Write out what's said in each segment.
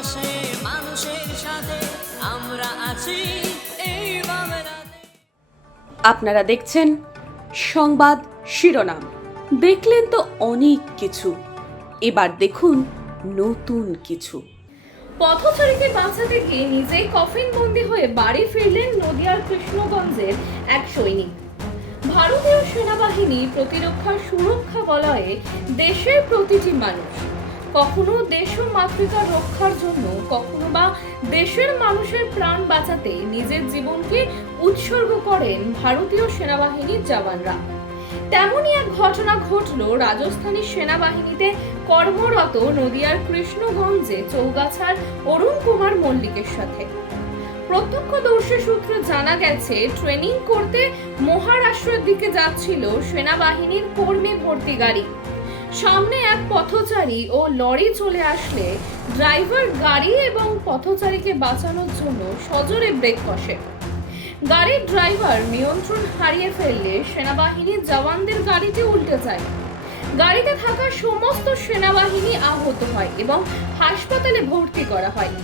পাশে মানুষের সাথে আমরা আছি এই বাংলাতে। আপনারা দেখছেন সংবাদ শিরোনাম। দেখলেন তো অনেক কিছু, এবার দেখুন নতুন কিছু। পথচারীকে বাঁচাতে গিয়ে নিজেই কফিনবন্দি হয়ে বাড়ি ফিরলেন নদিয়ার কৃষ্ণগঞ্জের এক সৈনিক। ভারতীয় সেনাবাহিনী প্রতিরক্ষার সুরক্ষা বলয়ে দেশের প্রতিটি মানুষ কখনো দেশ ও মাতৃকার রক্ষার জন্য, কখনো বা দেশের মানুষের প্রাণ বাঁচাতে নিজের জীবনকে উৎসর্গ করেন ভারতীয় সেনাবাহিনীর জওয়ানরা। তেমনই এক ঘটনা ঘটল রাজস্থানী সেনাবাহিনীতে কর্মরত নদিয়ার কৃষ্ণগঞ্জে চৌগাছার অরুণ কুমার মল্লিকের সাথে। প্রত্যক্ষদর্শী সূত্রে জানা গেছে, ট্রেনিং করতে মহারাষ্ট্রের দিকে যাচ্ছিল সেনাবাহিনীর কর্মী ভর্তি গাড়ি। সামনে এক পথচারী ও লরি চলে আসলে ড্রাইভার গাড়ি এবং পথচারীকে বাঁচানোর জন্য সজোরে ব্রেক কষে। গাড়ির ড্রাইভার নিয়ন্ত্রণ হারিয়ে ফেললে সেনাবাহিনীর জওয়ানদের গাড়িটি উল্টে যায়। গাড়িতে থাকা সমস্ত সেনাবাহিনী আহত হয় এবং হাসপাতালে ভর্তি করা হয়।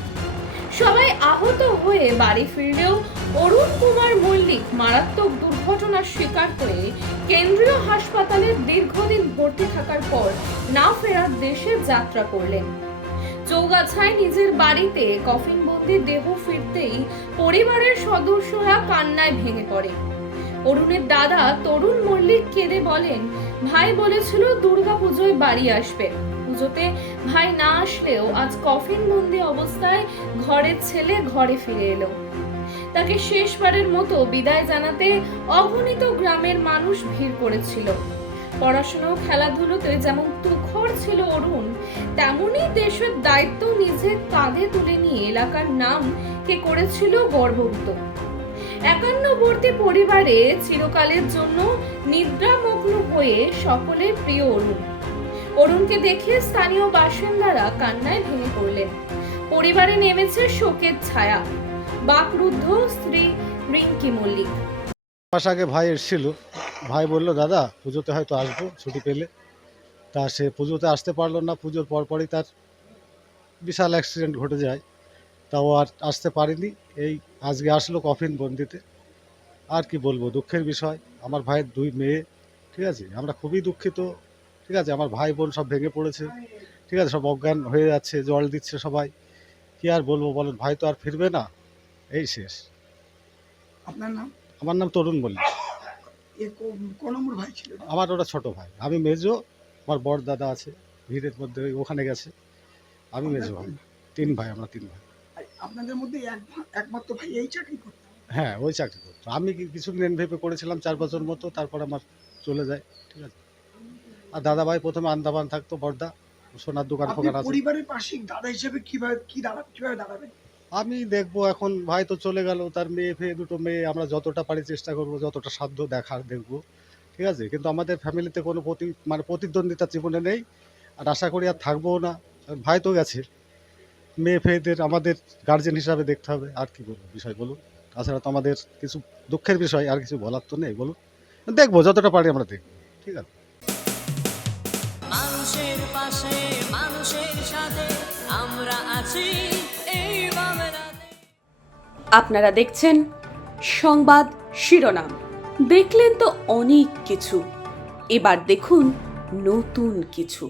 সবাই আহত হয়ে বাড়ি ফিরলেও অরুণ কুমার মল্লিক মারাত্মক দুর্ঘটনার শিকার হয়ে কেন্দ্রীয় হাসপাতালে দীর্ঘদিন ভর্তি থাকার পর না ফেরার দেশে যাত্রা করলেন। চৌগাছায় নিজের বাড়িতে কফিনবন্দি দেহ ফিরতেই পরিবারের সদস্যরা কান্নায় ভেঙে পড়ে। অরুণের দাদা তরুণ মল্লিক কেঁদে বলেন, ভাই বলেছিল দুর্গাপুজোয় বাড়ি আসবে। পুজোতে ভাই না আসলেও আজ কফিনবন্দি অবস্থায় ঘরের ছেলে ঘরে ফিরে এলো। তাকে শেষবারের মতো বিদায় জানাতে অগণিত গ্রামের মানুষ ভিড় করেছিল। পড়াশোনা ও খেলাধুলোতে যেমন তুখর ছিল অরুণ, তেমনি দেশের দায়িত্ব নিজের কাঁধে তুলে নিয়ে এলাকার নাম কে করেছিল গর্বভূত। একান্নবর্তী পরিবারে চিরকালের জন্য নিদ্রামগ্ন হয়ে সকলের প্রিয় অরুণ। অরুণকে দেখে স্থানীয় বাসিন্দারা কান্নায় ভেঙে পড়লেন। পরিবারে নেমেছে শোকের ছায়া। বাকরুদ্ধ স্ত্রী রিঙ্কি মল্লিক। মাস আগে ভাই এসেছিল, ভাই বললো দাদা পুজোতে হয়তো আসবো ছুটি পেলে। তা সে পুজোতে আসতে পারলো না, পুজোর পরপরই তার বিশাল অ্যাক্সিডেন্ট ঘটে যায়। তাও আর আসতে পারিনি, এই আজকে আসলো কফিন বন্দিতে। আর কি বলবো, দুঃখের বিষয়। আমার ভাইয়ের দুই মেয়ে, ঠিক আছে, আমরা খুবই দুঃখিত। ঠিক আছে, আমার ভাই বোন সব ভেঙে পড়েছে, ঠিক আছে, সব অজ্ঞান হয়ে যাচ্ছে, জল দিচ্ছে সবাই। কি আর বলবো বলেন, ভাই তো আর ফিরবে না, এই শেষ। আপনার নাম? আমার নাম তরুণ মল্লিক। কোন নম্বর ভাই ছিল? আমার ওরা ছোট ভাই, আমি মেজো। আমার বড় দাদা আছে ভিড়ের মধ্যে, ওখানে গেছে। আমি মেজো ভাই। তিন ভাই, আমরা তিন ভাই। আপনাদের মধ্যে একমাত্র ভাই এই চাকরি করতো? হ্যাঁ, ওই চাকরি করতো। আমি কিছুদিন ভেবে করেছিলাম 4 বছর মতো, তারপর আমার চলে যায়, ঠিক আছে। আর দাদা ভাই প্রথমে আন্দামান থাকতো, বড়দা সোনার দোকান ফোকান আছে। পরিবারের পাশে দাদা হিসেবে কিভাবে দাঁড়াবেন? আমি দেখবো, এখন ভাই তো চলে গেল, তার মেয়ে ফেয়ে দুটো মেয়ে, আমরা যতটা পারি চেষ্টা করব, যতটা সাধ্য দেখার দেখবো, ঠিক আছে। কিন্তু আমাদের ফ্যামিলিতে কোনো প্রতিদ্বন্দ্বিতা জীবনে নেই, আর আশা করি আর থাকবোও না। ভাই তো গেছে, মেয়ে ফেয়েদের আমাদের গার্জেন হিসাবে দেখতে হবে। আর কি বলবো বিষয় বলুন, তাছাড়া তো আমাদের কিছু দুঃখের বিষয় আর কিছু বলার তো নেই। বলুন, দেখবো যতটা পারি আমরা দেখবো, ঠিক আছে। মানুষের পাশে মানুষের সাথে আমরা আছি এই বাংলাতে। আপনারা দেখছেন সংবাদ শিরোনাম। দেখলেন তো অনেক কিছু, এবার দেখুন নতুন কিছু।